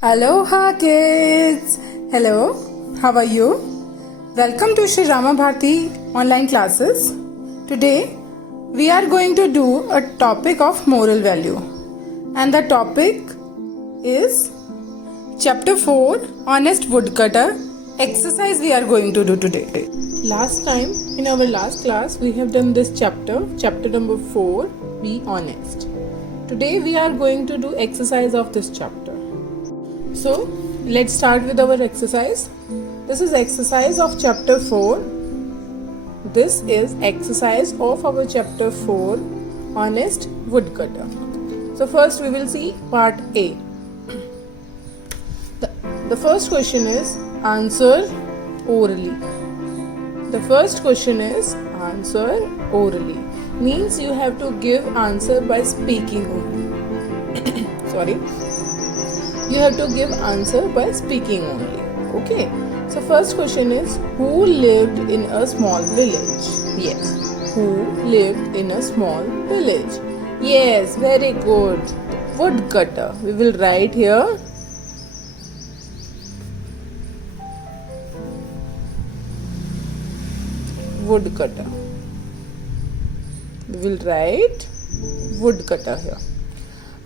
Aloha kids! Hello, how are you? Welcome to Shri Rama Bharati online classes. Today we are going to do a topic of moral value, and the topic is chapter 4 Honest Woodcutter exercise we are going to do today. Last time in our last class we have done this chapter number 4, Be Honest. Today we are going to do exercise of this chapter. So let's start with our exercise. This is exercise of chapter 4. This is exercise of our chapter 4, Honest Woodcutter. So first we will see part A. The first question is answer orally. The first question is answer orally. Means you have to give answer by speaking only. Sorry. You have to give answer by speaking only. Okay. So first question is, who lived in a small village? Yes. Who lived in a small village? Yes. Very good. Woodcutter. We will write here. Woodcutter. We will write woodcutter here.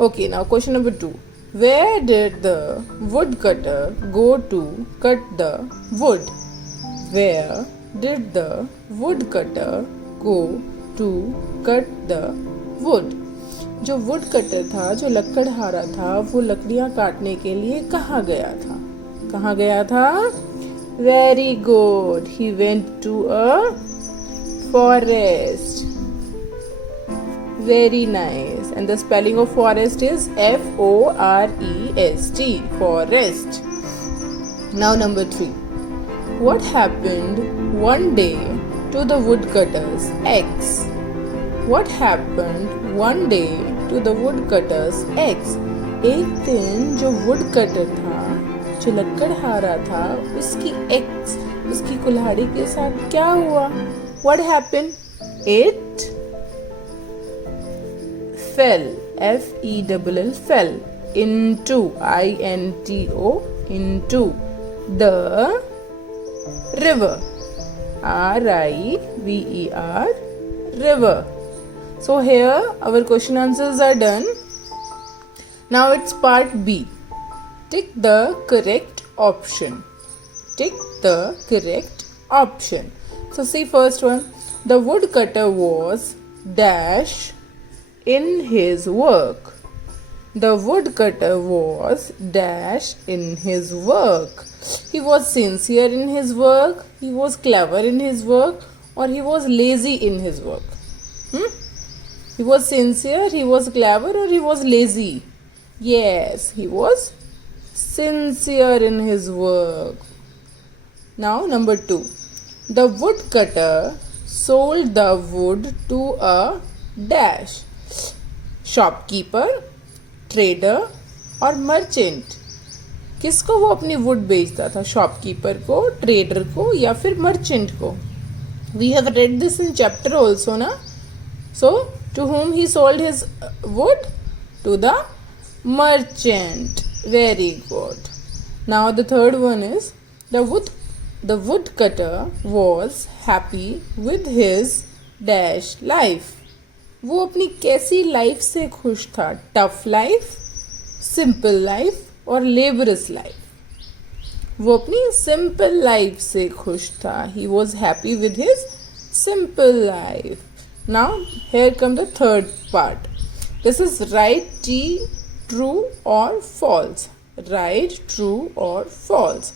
Okay. Now question number 2. Where did the woodcutter go to cut the wood? Where did the woodcutter go to cut the wood? जो woodcutter था, जो लकड़हारा था, वो लकड़ियाँ काटने के लिए कहाँ गया था? कहाँ गया था? Very good. He went to a forest. Very nice. And the spelling of forest is Forest. Forest. Now number 3. What happened one day to the woodcutter's eggs? What happened one day to the woodcutter's eggs? एक दिन जो woodcutter था, जो लकड़हारा था, उसकी eggs, उसकी कुल्हाड़ी के साथ क्या हुआ? What happened? It fell, F-E-L-L, fell into, I-N-T-O, into the river, R-I-V-E-R, river. So here our question answers are done. Now it's part B. Tick the correct option. Tick the correct option. So see first one. The woodcutter was dash in his work. The woodcutter was dash in his work. He was sincere in his work, he was clever in his work, or he was lazy in his work. He was sincere, he was clever, or he was lazy? Yes, he was sincere in his work. Now number 2. The woodcutter sold the wood to a dash. Shopkeeper, trader और merchant. किसको वो अपनी would बेचता था? Shopkeeper को, trader को या फिर मर्चेंट को? We have read this in chapter also ना. So to whom he sold his wood? To the merchant. Very good. Now the third one is the woodcutter was happy with his dash life. वो अपनी कैसी life से खुश था? Tough life, simple life और laborious life? वो अपनी simple life से खुश था. He was happy with his simple life. Now here come the third part. This is write T true और फॉल्स. राइट ट्रू और false.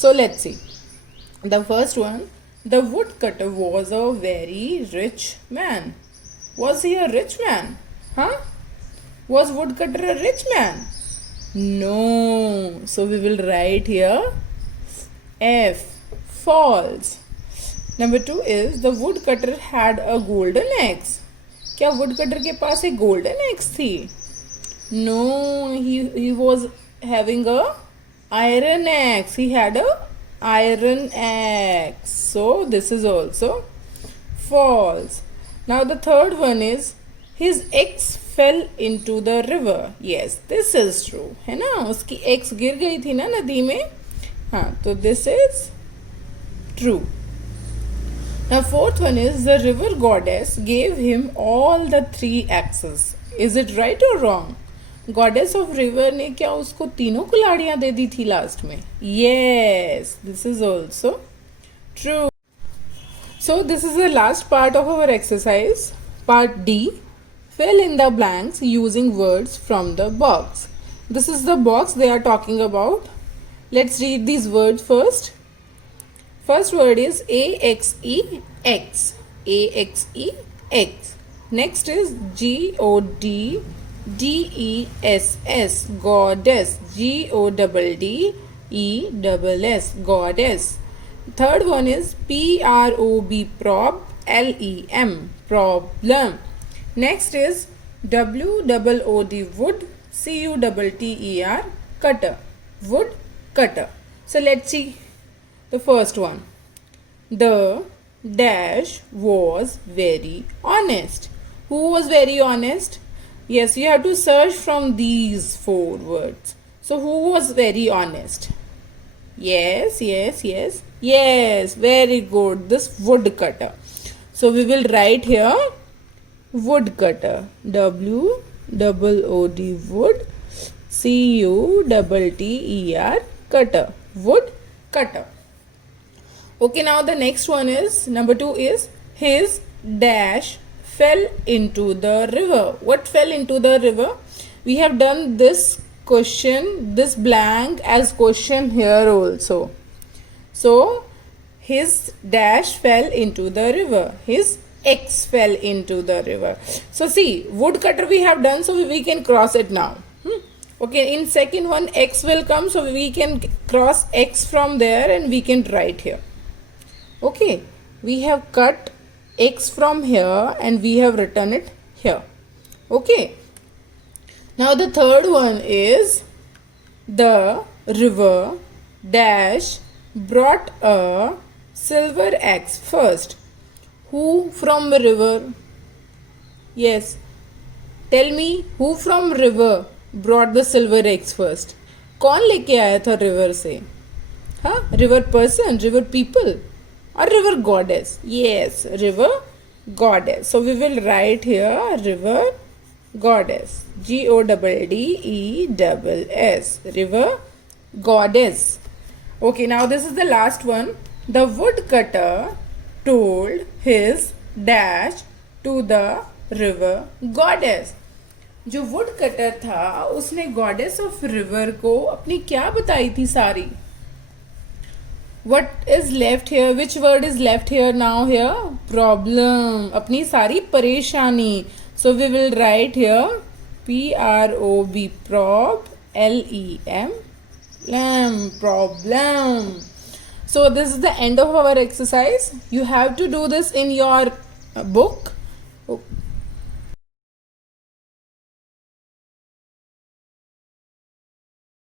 So let's see. The first one. The woodcutter was a very rich man. Was he a rich man? Huh? Was woodcutter a rich man? No. So we will write here F. False. Number 2 is the woodcutter had a golden axe. क्या woodcutter के पास एक golden axe थी? No. He was having a iron axe. He had a iron axe. So this is also false. Now the third one is his eggs fell into the river. Yes, this is true. है ना, उसकी eggs गिर गई थी ना नदी में. हाँ, तो this is true. Now fourth one is the river goddess gave him all the three axes. Is it right or wrong? Goddess of river ने क्या उसको तीनों कुल्हाड़ियाँ दे दी थी लास्ट में? Yes, this is also true. So this is the last part of our exercise. Part D. Fill in the blanks using words from the box. This is the box they are talking about. Let's read these words first. First word is AXE, X. AXE, X. Next is GODDESS, goddess. GODDESS, goddess. Third one is PROB, problem. Next is WOOD, wood. CUTTER, cutter. Wood cutter. So let's see the first one. The dash was very honest. Who was very honest? Yes, you have to search from these four words. So who was very honest? Yes, very good. This woodcutter. So we will write here woodcutter. WOOD, wood. CUTTER, cutter. Wood cutter. Okay, now the next one is number 2 is his dash fell into the river. What fell into the river? We have done this question, this blank as question here also. So his dash fell into the river. His X fell into the river. So see, woodcutter we have done, so we can cross it now. Okay, in second one X will come, so we can cross X from there and we can write here. Okay, we have cut X from here and we have written it here. Okay, now the third one is the river dash brought a silver axe first. Who from the river? Yes, tell me, who from river brought the silver axe first? कौन लेके आया था river से? हाँ, river person, river people, or river goddess? Yes, river goddess. So we will write here river goddess. GODDESS, river goddess. Okay, now this is the last one. The woodcutter told his dash to the river goddess. जो would cutter था उसने goddess of river को अपनी क्या बताई थी सारी? What is left here? Which word is left here now here? Problem. अपनी सारी परेशानी. So we will write here PROB, LEM, problem. So this is the end of our exercise. You have to do this in your book.